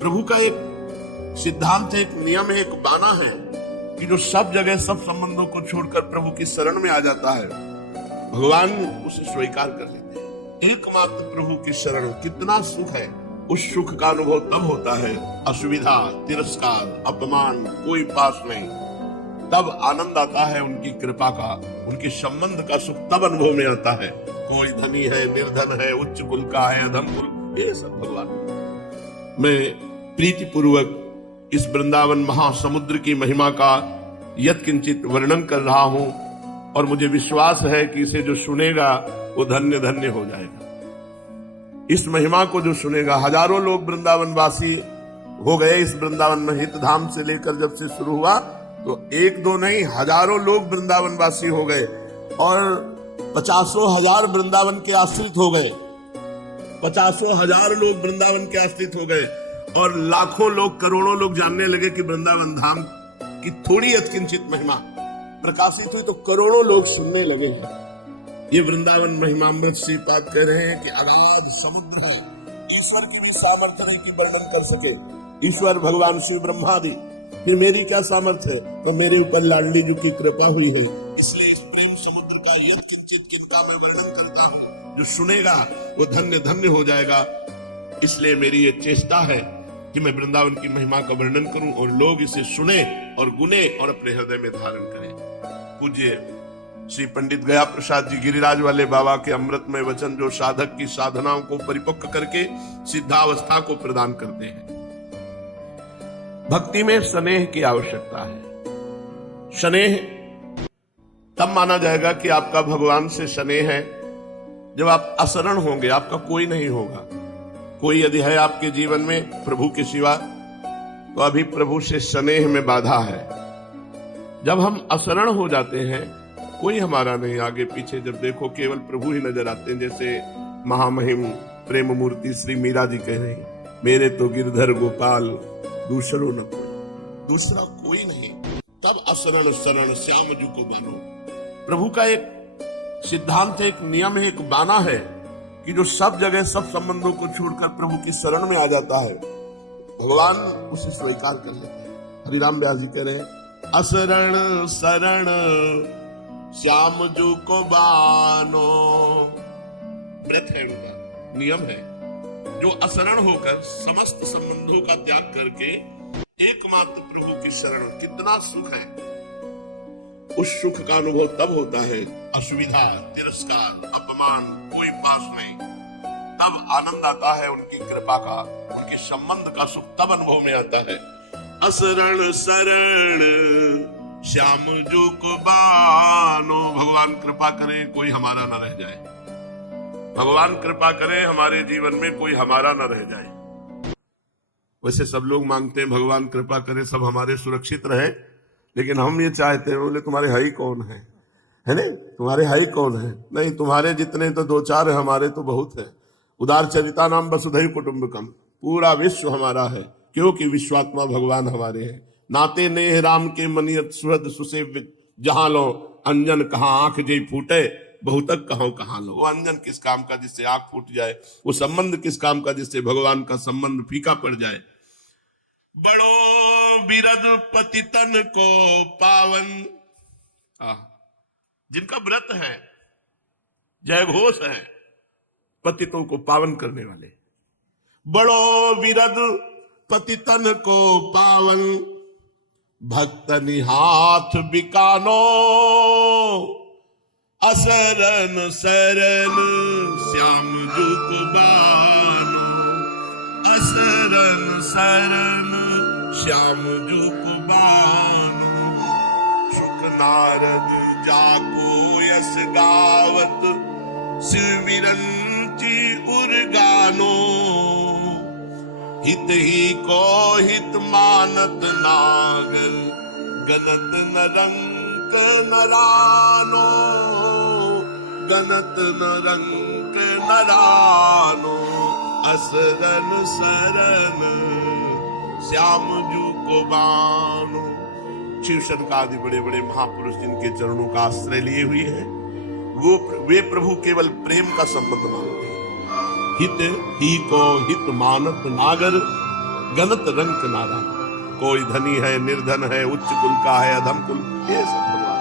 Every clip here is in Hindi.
प्रभु का एक सिद्धांत है, एक नियम है, एक बाना है कि जो सब जगह सब संबंधों को छोड़कर प्रभु की शरण में आ जाता है, भगवान उसे स्वीकार कर लेते हैं। एकमात्र प्रभु की शरण, कितना सुख है। उस सुख का अनुभव तब होता है, असुविधा, तिरस्कार, अपमान कोई पास नहीं, तब आनंद आता है उनकी कृपा का, उनके संबंध का सुख तब अनुभव में आता है। कोई धनी है, निर्धन है, उच्च कुल का है, अधम कुल, ये सब भगवान। मैं प्रीति पूर्वक इस वृंदावन महासमुद्र की महिमा का यत्किंचित वर्णन कर रहा हूं और मुझे विश्वास है कि इसे जो सुनेगा वो धन्य धन्य हो जाएगा। इस महिमा को जो सुनेगा, हजारों लोग वृंदावन वासी हो गए इस वृंदावन में। हित धाम से लेकर जब से शुरू हुआ तो एक दो नहीं, हजारों लोग वृंदावन वासी हो गए और 50,000 वृंदावन के आश्रित हो गए। 50,000 लोग वृंदावन के आश्रित हो गए और लाखों लोग, करोड़ों लोग जानने लगे कि वृंदावन धाम की थोड़ी यत्किंचित महिमा प्रकाशित हुई तो करोड़ों लोग सुनने लगे हैं। ये वृंदावन महिमामृत श्रीपाद कह रहे हैं कि अगाध समुद्र है, ईश्वर की भी सामर्थ्य नहीं कि वर्णन कर सके। ईश्वर भगवान शिव ब्रह्मादि, फिर मेरी क्या सामर्थ्य है? तो मेरे ऊपर लाडली जी की कृपा हुई है, इसलिए इस प्रेम समुद्र का यत्किंचित किनका मैं वर्णन करता हूँ। जो सुनेगा वो धन्य धन्य हो जाएगा। इसलिए मेरी ये चेष्टा है कि मैं वृंदावन की महिमा का वर्णन करूं और लोग इसे सुने और गुने और अपने हृदय में धारण करें। पूज्य श्री पंडित गया प्रसाद जी गिरिराज वाले बाबा के अमृतमय वचन जो साधक की साधनाओं को परिपक्व करके सिद्धावस्था को प्रदान करते हैं। भक्ति में स्नेह की आवश्यकता है। स्नेह तब माना जाएगा कि आपका भगवान से स्नेह है जब आप असरण होंगे, आपका कोई नहीं होगा। कोई यदि है आपके जीवन में प्रभु के सिवा तो अभी प्रभु से स्नेह में बाधा है। जब हम असरण हो जाते हैं, कोई हमारा नहीं, आगे पीछे जब देखो केवल प्रभु ही नजर आते हैं। जैसे महामहिम प्रेम मूर्ति श्री मीरा जी कह रही, मेरे तो गिरधर गोपाल दूसरो न कोई, दूसरा कोई नहीं। तब असरण शरण श्याम जू को बानो। प्रभु का एक सिद्धांत है, एक नियम है, एक बाना है कि जो सब जगह सब संबंधों को छोड़कर प्रभु की शरण में आ जाता है, भगवान उसे स्वीकार कर लेते हैं। हरिराम व्यास जी कह रहे हैं, असरण शरण श्याम जू को बानो। व्रत है उनका, नियम है। जो असरण होकर समस्त संबंधों का त्याग करके एकमात्र प्रभु की शरण, कितना सुख है। उस सुख का अनुभव तब होता है, असुविधा, तिरस्कार, अपमान कोई पास नहीं, तब आनंद आता है उनकी कृपा का, उनके संबंध का सुख तब अनुभव में आता है। असरण शरण श्याम जू को बानो। भगवान कृपा करे कोई हमारा न रह जाए, भगवान कृपा करे हमारे जीवन में कोई हमारा न रह जाए। वैसे सब लोग मांगते हैं भगवान कृपा करे सब हमारे सुरक्षित रहे, लेकिन हम ये चाहते हैं, बोले तुम्हारे हाई कौन है नहीं, तुम्हारे हाई कौन है? नहीं, तुम्हारे जितने तो दो चार है, हमारे तो बहुत है। उदार चरिता नाम वसुधैव कुटुंबकम, पूरा विश्व हमारा है, क्योंकि विश्वात्मा भगवान हमारे हैं। नाते नेह राम के मनियत सुहृद सुसेव्य, जहां लो अंजन कहाँ आंख जई फूटे, बहुतक कहो कहाँ लो। वो अंजन किस काम का जिससे आंख फूट जाए, वो संबंध किस काम का जिससे भगवान का संबंध फीका पड़ जाए। बड़ो बिरद पतितन को पावन, जिनका व्रत है, जय घोष है, पतितों को पावन करने वाले। बड़ो बिरद पतितन को पावन, भक्तनि हाथ बिकानो। असरण शरण श्याम जू को बानो। असरण शरण श्याम जू को बानो। सुख नारद जाको यस गावत, शिविरंची उर्गानो। हित ही को हित मानत नागर, गनत नरंक नरानो। गनत नरंक नरानो। असरन शरण श्याम जू को बानो। शिव शंकर आदि बड़े बड़े महापुरुष जिनके चरणों का आश्रय लिए हुए हैं, वे प्रभु केवल प्रेम का संबंध मानते हैं। हित ही को हित मानत नागर, गणत रंक नारा, कोई धनी है, निर्धन है, उच्च कुल का है, अधम कुल, ये सब भगवान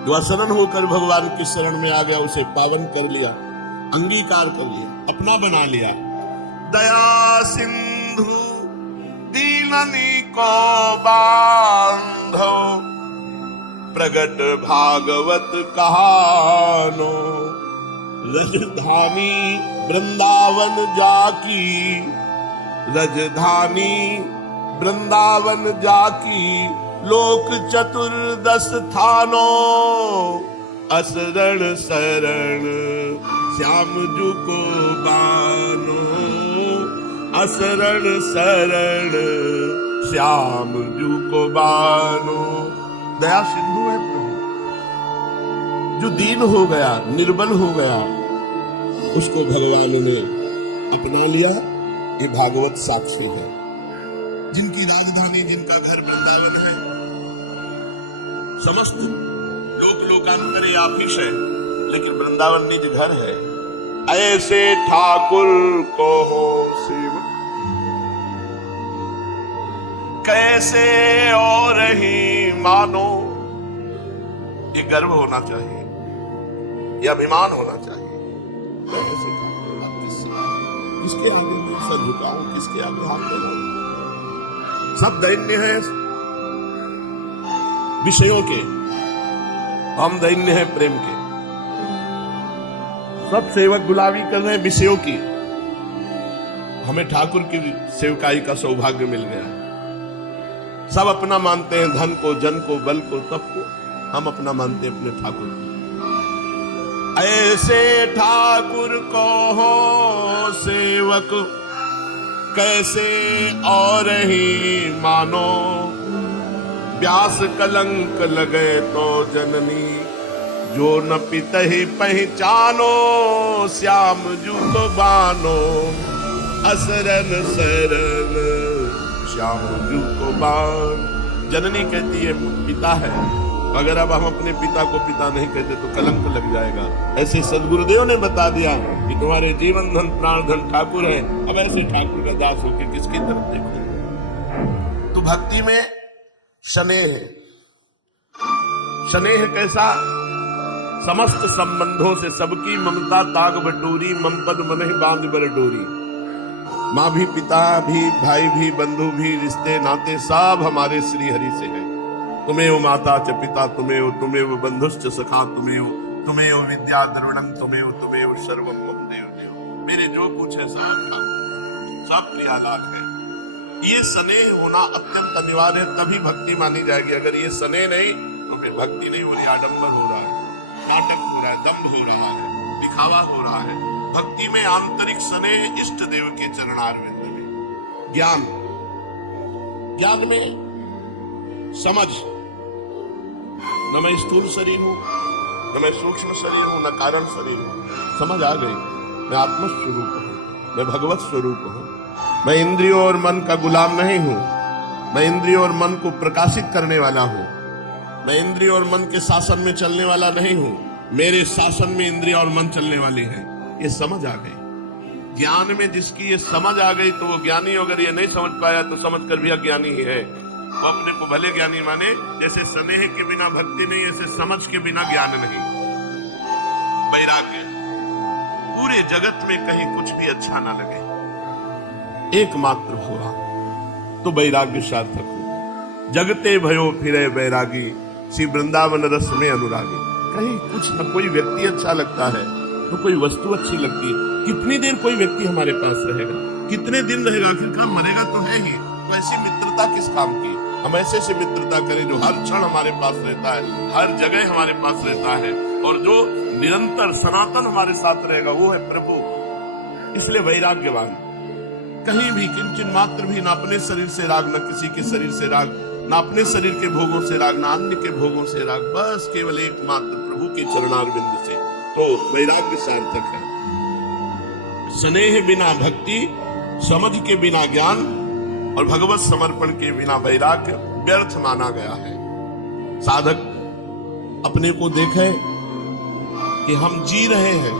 जो असरण होकर भगवान की शरण में आ गया, उसे पावन कर लिया, अंगीकार कर लिया, अपना बना लिया। दया सिंधु दीननी को बांधो, प्रगट भागवत कहानो, रजधानी वृंदावन जाकी, रजधानी वृंदावन जाकी, लोक चतुर्दश थानो, असरण शरण श्याम जू को बानो, असरण शरण श्याम जू को बानो। दया सिंधु है प्रभु, जो दीन हो गया, निर्बल हो गया, उसको भगवान ने अपना लिया। ये भागवत साक्षी है। जिनकी राजधानी, जिनका घर वृंदावन है, समस्त लोक लोकांतरे आफिस है, लेकिन वृंदावन निज घर है। ऐसे ठाकुर को हो शिव, कैसे और ही मानो। ये गर्व होना चाहिए, ये अभिमान होना चाहिए। ऐसे ठाकुर किसके आगे मैं सर झुकाऊं, किसके आगे हाथ बढ़ाऊं? सब दैन्य है विषयों के, हम दैन्य है प्रेम के। सब सेवक गुलामी कर रहे हैं विषयों की। हमें ठाकुर की सेवकाई का सौभाग्य मिल गया। सब अपना मानते हैं, धन को, जन को, बल को, तप को। हम अपना मानते हैं अपने ठाकुर को। ऐसे ठाकुर को हो सेवक, कैसे और ही मानो। व्यास कलंक लगे तो जननी, जो न पितहि पहचानो। श्याम जू को बानो, असरन शरण श्याम जू को बान। जननी कहती है पिता है, अगर अब हम अपने पिता को पिता नहीं कहते तो कलंक लग जाएगा। ऐसे सदगुरुदेव ने बता दिया कि तुम्हारे जीवन धन प्राण धन ठाकुर है। अब ऐसे ठाकुर का दास होकर किसकी तरफ देखो? तो भक्ति में स्नेह है। स्नेह कैसा? समस्त संबंधों से सबकी ममता ताग बटोरी, मम पद मनहि बांध बर डोरी। माँ भी, पिता भी, भाई भी, बंधु भी, रिश्ते नाते सब हमारे श्री हरि से हैं। तुम्हें माता च पिता, तुम्हें बंधुश्च सखा, तुम्हें विद्या द्रविणम, तुम्हें सर्वम मम देव देव। मेरे जो कुछ है सब क्रियालाभ है। ये स्नेह होना अत्यंत अनिवार्य है, तभी भक्ति मानी जाएगी। अगर ये स्नेह नहीं तो फिर भक्ति नहीं हो रही, आडंबर हो रहा है, नाटक हो रहा है, दम्भ हो रहा है, दिखावा हो रहा है। भक्ति में आंतरिक स्नेह, इष्ट देव के चरणारविंद में। ज्ञान में समझ, न मैं स्थूल शरीर हूं, न मैं सूक्ष्म शरीर हूं, न कारण शरीर हूं। समझ आ गई, मैं आत्मस्वरूप हूं, मैं भगवत स्वरूप हूं। मैं इंद्रियों और मन का गुलाम नहीं हूं, मैं इंद्रियों और मन को प्रकाशित करने वाला हूं। मैं इंद्रियों और मन के शासन में चलने वाला नहीं हूं, मेरे शासन में इंद्रिया और मन चलने वाली है। ये समझ आ गई। ज्ञान में जिसकी ये समझ आ गई तो वो ज्ञानी। अगर ये नहीं समझ पाया तो समझ कर भी अज्ञानी ही है। वो अपने को भले ज्ञानी माने। जैसे स्नेह के बिना भक्ति नहीं, ऐसे समझ के बिना ज्ञान नहीं। वैराग्य, पूरे जगत में कहीं कुछ भी अच्छा ना लगे, एकमात्र हुआ तो वैराग्य सार्थक होगा। जगते भयो फिरे वैरागी, श्री वृंदावन रस में अनुरागी। कहीं कुछ न कोई व्यक्ति अच्छा लगता है तो कोई वस्तु अच्छी लगती है। कितनी देर कोई व्यक्ति हमारे पास रहेगा, कितने दिन रहेगा, आखिरकार मरेगा तो है ही। तो ऐसी मित्रता किस काम की? हम ऐसे से मित्रता करें जो हर क्षण हमारे पास रहता है, हर जगह हमारे पास रहता है, और जो निरंतर सनातन हमारे साथ रहेगा, वो है प्रभु। इसलिए वैराग्यवान, कहीं भी किंचन मात्र भी ना अपने शरीर से राग, न किसी के शरीर से राग, ना अपने शरीर के भोगों से राग, ना अन्य के भोगों से राग, बस केवल एकमात्र प्रभु के चरणारविंद से। तो वैराग्य सार्थक है। स्नेह बिना भक्ति, समझ के बिना ज्ञान और भगवत समर्पण के बिना वैराग्य व्यर्थ माना गया है। साधक अपने को देखे कि हम जी रहे हैं,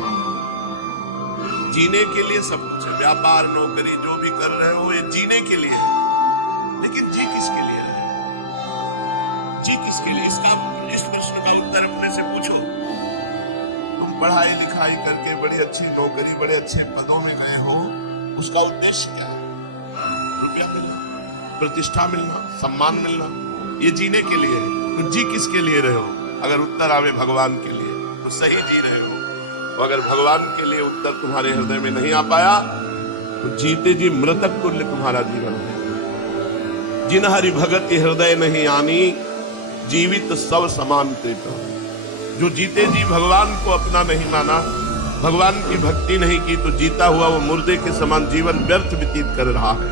जीने के लिए सब कुछ है। व्यापार नौकरी जो भी कर रहे हो ये जीने के लिए है, लेकिन जी किसके लिए रहे हो? जी किसके लिए? इस प्रश्न का उत्तर अपने से पूछो। तुम पढ़ाई लिखाई करके बड़ी अच्छी नौकरी बड़े अच्छे पदों में गए हो, उसका उद्देश्य क्या है? रुपया मिलना, प्रतिष्ठा मिलना, सम्मान मिलना, ये जीने के लिए है। तो जी किसके लिए रहे हो? अगर उत्तर आवे भगवान के लिए तो सही जी रहे हो। तो अगर भगवान के लिए उत्तर तुम्हारे हृदय में नहीं आ पाया तो जीते जी मृतक तुल्य तुम्हारा जीवन है। जिन हरि भगत हृदय नहीं आनी, जीवित सब समान तेज। जो जीते जी भगवान को अपना नहीं माना, भगवान की भक्ति नहीं की, तो जीता हुआ वो मुर्दे के समान जीवन व्यर्थ व्यतीत कर रहा है।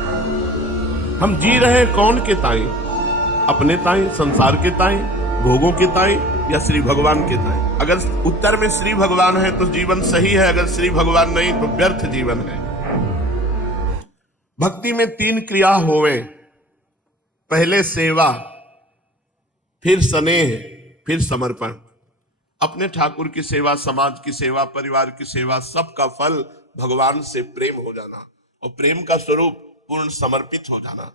हम जी रहे कौन के ताई? अपने ताई, संसार के ताई, भोगों के ताई, या श्री भगवान के ताई? अगर उत्तर में श्री भगवान है तो जीवन सही है, अगर श्री भगवान नहीं तो व्यर्थ जीवन है। भक्ति में 3 क्रिया होवे, पहले सेवा, फिर स्नेह, फिर समर्पण। अपने ठाकुर की सेवा, समाज की सेवा, परिवार की सेवा, सबका फल भगवान से प्रेम हो जाना, और प्रेम का स्वरूप पूर्ण समर्पित हो जाना।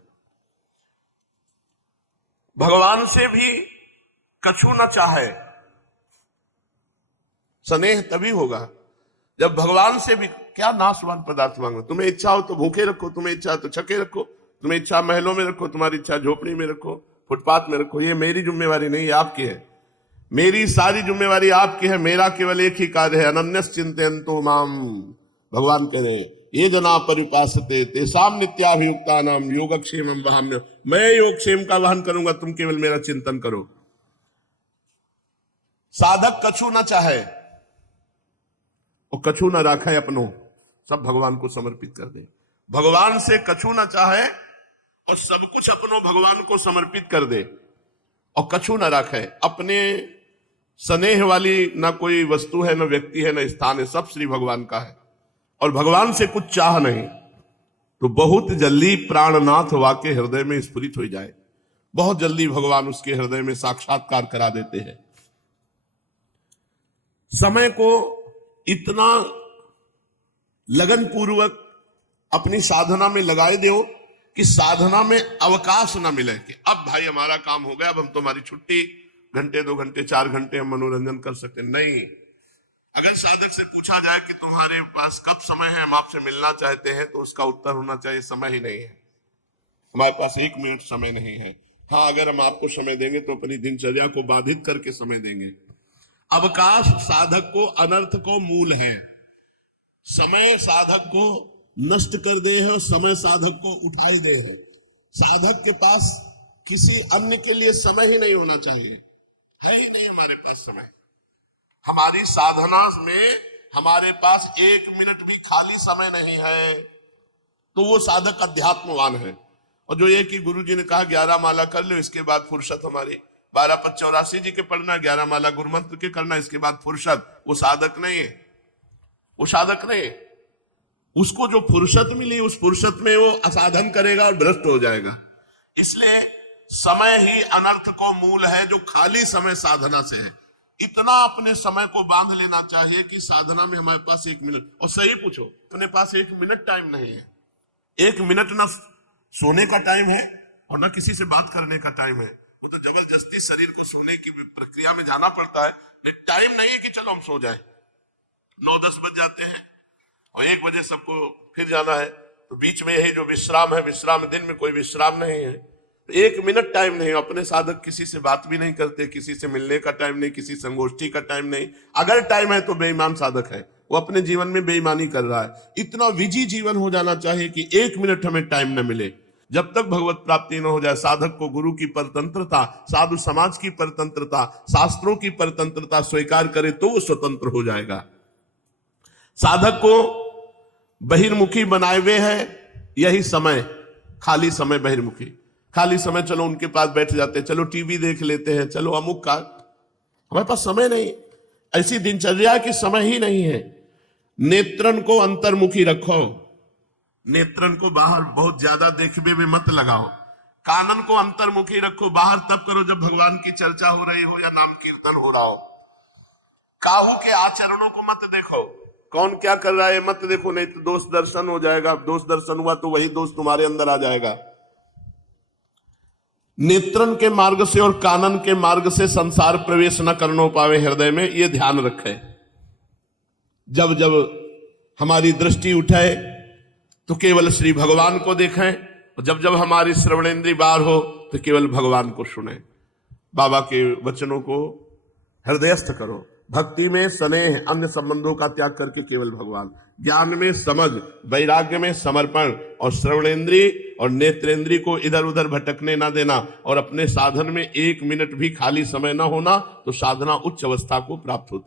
भगवान से भी कछु न चाहे, स्नेह तभी होगा जब भगवान से भी क्या नाशवान पदार्थ मांगो। तुम्हें इच्छा हो तो भूखे रखो, तुम्हें इच्छा हो तो छके रखो, तुम्हें इच्छा महलों में रखो, तुम्हारी इच्छा झोपड़ी में रखो, फुटपाथ में रखो। ये मेरी जिम्मेवारी नहीं, आपकी है। मेरी सारी जिम्मेवारी आपकी है। मेरा केवल एक ही कार्य है, अनन्यस चिंतयन्तो माम। भगवान कह रहे ये जना परिपासते तेसाम नित्याभियुक्ता नाम योगक्षेमम वहाम्य। मैं योगक्षेम का वहन करूंगा, तुम केवल मेरा चिंतन करो। साधक कछु न चाहे और कछु न राखे अपनो, सब भगवान को समर्पित कर दे। भगवान से कछु न चाहे और सब कुछ अपनो भगवान को समर्पित कर दे, और कछु न राखे। अपने स्नेह वाली ना कोई वस्तु है, ना व्यक्ति है, ना स्थान है, सब श्री भगवान का है। और भगवान से कुछ चाह नहीं तो बहुत जल्दी प्राणनाथ वाके हृदय में स्फुरित हो जाए। बहुत जल्दी भगवान उसके हृदय में साक्षात्कार करा देते हैं। समय को इतना लगन पूर्वक अपनी साधना में लगाए दो कि साधना में अवकाश ना मिले कि अब भाई हमारा काम हो गया, अब हम तुम्हारी छुट्टी, घंटे 2 घंटे 4 घंटे हम मनोरंजन कर सकते नहीं। अगर साधक से पूछा जाए कि तुम्हारे पास कब समय है, हम आपसे मिलना चाहते हैं, तो उसका उत्तर होना चाहिए समय ही नहीं है, हमारे पास 1 मिनट समय नहीं है। हाँ, अगर हम आपको समय देंगे तो अपनी दिनचर्या को बाधित करके समय देंगे। अवकाश साधक को अनर्थ को मूल है। समय साधक को नष्ट कर दे है और समय साधक को उठाई दे है। साधक के पास किसी अन्य के लिए समय ही नहीं होना चाहिए, है ही नहीं हमारे पास समय। हमारी साधना में हमारे पास 1 मिनट भी खाली समय नहीं है, तो वो साधक अध्यात्मवान है। और जो ये कि गुरुजी ने कहा 11 माला कर लो, इसके बाद फुर्सत हमारी 12/84 जी के पढ़ना, 11 माला गुरुमंत्र के करना, इसके बाद फुर्सत, वो साधक नहीं है। वो साधक नहीं, उसको जो फुर्सत मिली उस फुर्सत में वो असाधन करेगा और भ्रष्ट हो जाएगा। इसलिए समय ही अनर्थ को मूल है, जो खाली समय साधना से है। इतना अपने समय को बांध लेना चाहिए कि साधना में हमारे पास 1 मिनट, और सही पूछो, अपने पास 1 मिनट टाइम नहीं है। 1 मिनट ना सोने का टाइम है और ना किसी से बात करने का टाइम है। वो तो जबरदस्ती शरीर को सोने की प्रक्रिया में जाना पड़ता है, लेकिन टाइम नहीं है कि चलो हम सो जाए। 9-10 बज जाते हैं और 1 बजे सबको फिर जाना है, तो बीच में यही जो विश्राम है, विश्राम दिन में कोई विश्राम नहीं है। 1 मिनट टाइम नहीं। अपने साधक किसी से बात भी नहीं करते, किसी से मिलने का टाइम नहीं, किसी संगोष्ठी का टाइम नहीं। अगर टाइम है तो बेईमान साधक है, वो अपने जीवन में बेईमानी कर रहा है। इतना विजी जीवन हो जाना चाहिए कि 1 मिनट हमें टाइम न मिले। जब तक भगवत प्राप्ति न हो जाए, साधक को गुरु की परतंत्रता, साधु समाज की परतंत्रता, शास्त्रों की परतंत्रता स्वीकार करे तो वो स्वतंत्र हो जाएगा। साधक को बहिर्मुखी बनाए हुए है यही समय, खाली समय बहिर्मुखी। खाली समय चलो उनके पास बैठ जाते हैं, चलो टीवी देख लेते हैं, चलो अमुक का। हमारे पास समय नहीं, ऐसी दिनचर्या की समय ही नहीं है। नेत्रन को अंतर्मुखी रखो, नेत्रन को बाहर बहुत ज्यादा देखने में मत लगाओ। कानन को अंतर्मुखी रखो, बाहर तब करो जब भगवान की चर्चा हो रही हो या नाम कीर्तन हो रहा हो। काहू के आचरणों को मत देखो, कौन क्या कर रहा है मत देखो, नहीं तो दोष दर्शन हो जाएगा। दोष दर्शन हुआ तो वही दोष तुम्हारे अंदर आ जाएगा। नेत्रन के मार्ग से और कानन के मार्ग से संसार प्रवेश न करनो पावे हृदय में, ये ध्यान रखे। जब जब हमारी दृष्टि उठे तो केवल श्री भगवान को देखें, और जब जब हमारी श्रवणेन्द्रिय बाहर हो तो केवल भगवान को सुने। बाबा के वचनों को हृदयस्थ करो। भक्ति में स्नेह, अन्य संबंधों का त्याग करके केवल भगवान। ज्ञान में समझ, वैराग्य में समर्पण, और श्रवणेन्द्रिय और नेत्रेंद्रिय को इधर उधर भटकने ना देना, और अपने साधन में 1 मिनट भी खाली समय ना होना, तो साधना उच्च अवस्था को प्राप्त होती है।